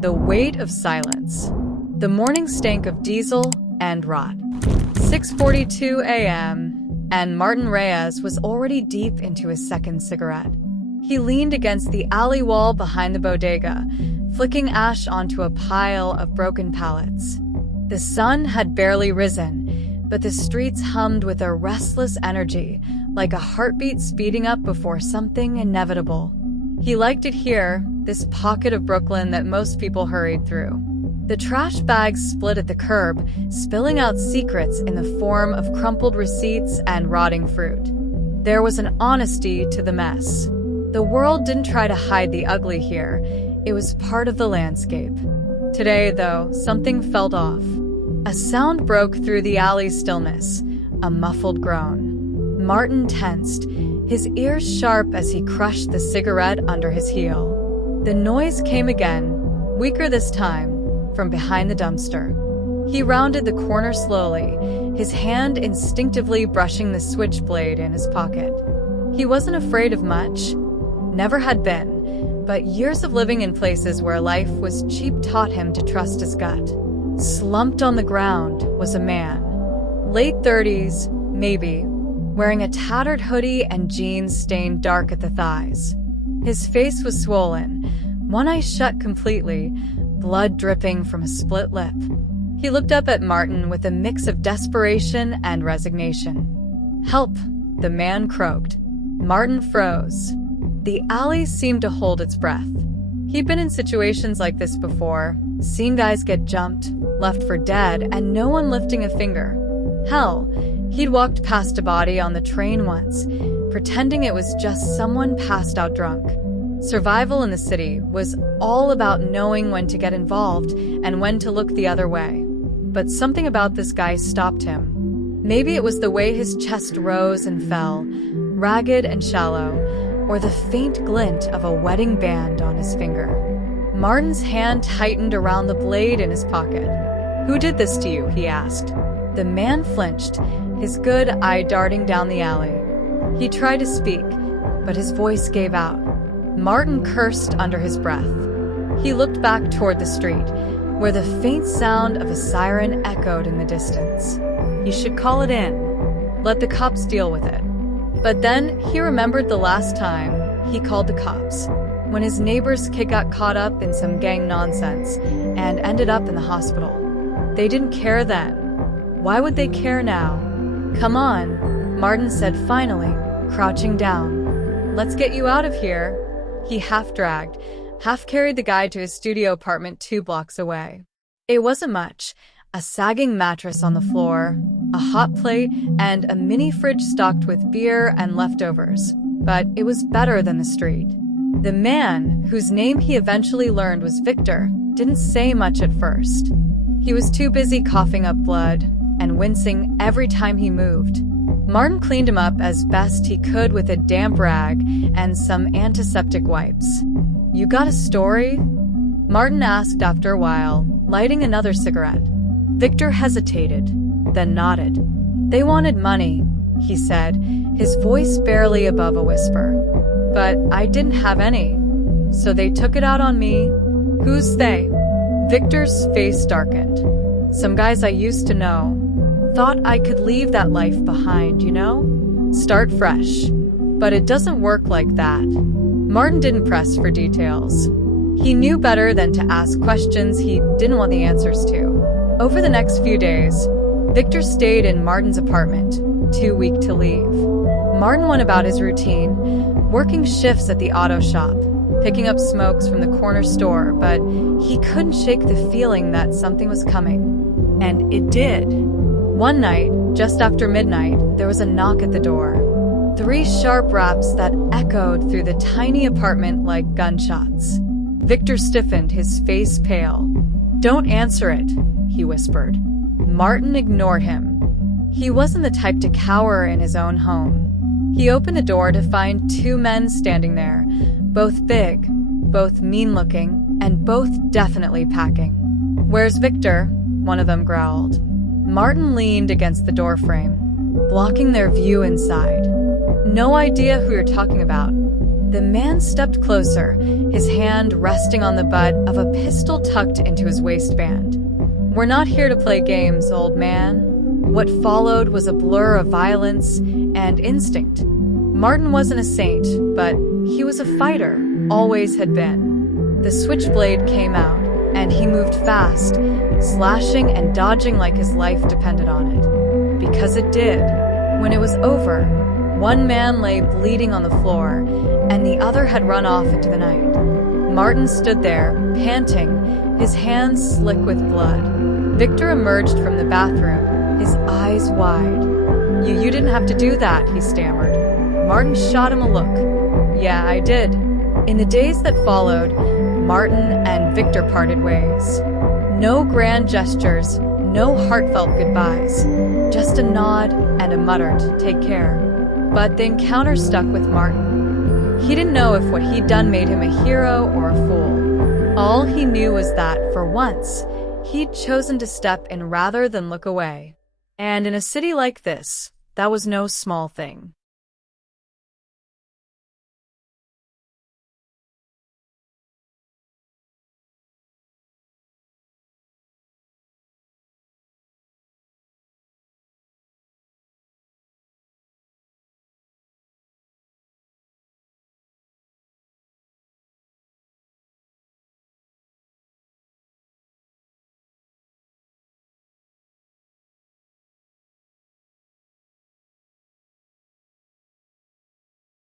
The weight of silence. The morning stank of diesel and rot. 6:42 a.m., and Martin Reyes was already deep into his second cigarette. He leaned against the alley wall behind the bodega, flicking ash onto a pile of broken pallets. The sun had barely risen, but the streets hummed with a restless energy, like a heartbeat speeding up before something inevitable. He liked it here, this pocket of Brooklyn that most people hurried through. The trash bags split at the curb, spilling out secrets in the form of crumpled receipts and rotting fruit. There was an honesty to the mess. The world didn't try to hide the ugly here. It was part of the landscape. Today, though, something felt off. A sound broke through the alley's stillness, a muffled groan. Martin tensed, his ears sharp as he crushed the cigarette under his heel. The noise came again, weaker this time, from behind the dumpster. He rounded the corner slowly, his hand instinctively brushing the switchblade in his pocket. He wasn't afraid of much. Never had been, but years of living in places where life was cheap taught him to trust his gut. Slumped on the ground was a man. Late 30s, maybe, wearing a tattered hoodie and jeans stained dark at the thighs. His face was swollen, one eye shut completely, blood dripping from a split lip. He looked up at Martin with a mix of desperation and resignation. "Help," the man croaked. Martin froze. The alley seemed to hold its breath. He'd been in situations like this before, seen guys get jumped, left for dead, and no one lifting a finger. Hell, he'd walked past a body on the train once, pretending it was just someone passed out drunk. Survival in the city was all about knowing when to get involved and when to look the other way. But something about this guy stopped him. Maybe it was the way his chest rose and fell, ragged and shallow, or the faint glint of a wedding band on his finger. Martin's hand tightened around the blade in his pocket. "Who did this to you?" he asked. The man flinched, his good eye darting down the alley. He tried to speak, but his voice gave out. Martin cursed under his breath. He looked back toward the street, where the faint sound of a siren echoed in the distance. He should call it in. Let the cops deal with it. But then he remembered the last time he called the cops, when his neighbor's kid got caught up in some gang nonsense and ended up in the hospital. They didn't care then. Why would they care now? "Come on," Martin said finally, crouching down. "Let's get you out of here." He half-dragged, half-carried the guy to his studio apartment 2 blocks away. It wasn't much. A sagging mattress on the floor, a hot plate, and a mini fridge stocked with beer and leftovers. But it was better than the street. The man, whose name he eventually learned was Victor, didn't say much at first. He was too busy coughing up blood and wincing every time he moved. Martin cleaned him up as best he could with a damp rag and some antiseptic wipes. "You got a story?" Martin asked after a while, lighting another cigarette. Victor hesitated, then nodded. "They wanted money," he said, his voice barely above a whisper. "But I didn't have any, so they took it out on me." "Who's they?" Victor's face darkened. "Some guys I used to know. Thought I could leave that life behind, you know? Start fresh. But it doesn't work like that." Martin didn't press for details. He knew better than to ask questions he didn't want the answers to. Over the next few days, Victor stayed in Martin's apartment, too weak to leave. Martin went about his routine, working shifts at the auto shop, picking up smokes from the corner store, but he couldn't shake the feeling that something was coming. And it did. One night, just after midnight, there was a knock at the door. 3 sharp raps that echoed through the tiny apartment like gunshots. Victor stiffened, his face pale. "Don't answer it," he whispered. Martin ignored him. He wasn't the type to cower in his own home. He opened the door to find 2 men standing there, both big, both mean-looking, and both definitely packing. "Where's Victor?" one of them growled. Martin leaned against the doorframe, blocking their view inside. "No idea who you're talking about." The man stepped closer, his hand resting on the butt of a pistol tucked into his waistband. "We're not here to play games, old man." What followed was a blur of violence and instinct. Martin wasn't a saint, but he was a fighter, always had been. The switchblade came out, and he moved fast, slashing and dodging like his life depended on it. Because it did. When it was over, one man lay bleeding on the floor, and the other had run off into the night. Martin stood there, panting, his hands slick with blood. Victor emerged from the bathroom, his eyes wide. You didn't have to do that," he stammered. Martin shot him a look. "Yeah, I did." In the days that followed, Martin and Victor parted ways. No grand gestures, no heartfelt goodbyes, just a nod and a muttered, "Take care." But the encounter stuck with Martin. He didn't know if what he'd done made him a hero or a fool. All he knew was that, for once, he'd chosen to step in rather than look away. And in a city like this, that was no small thing.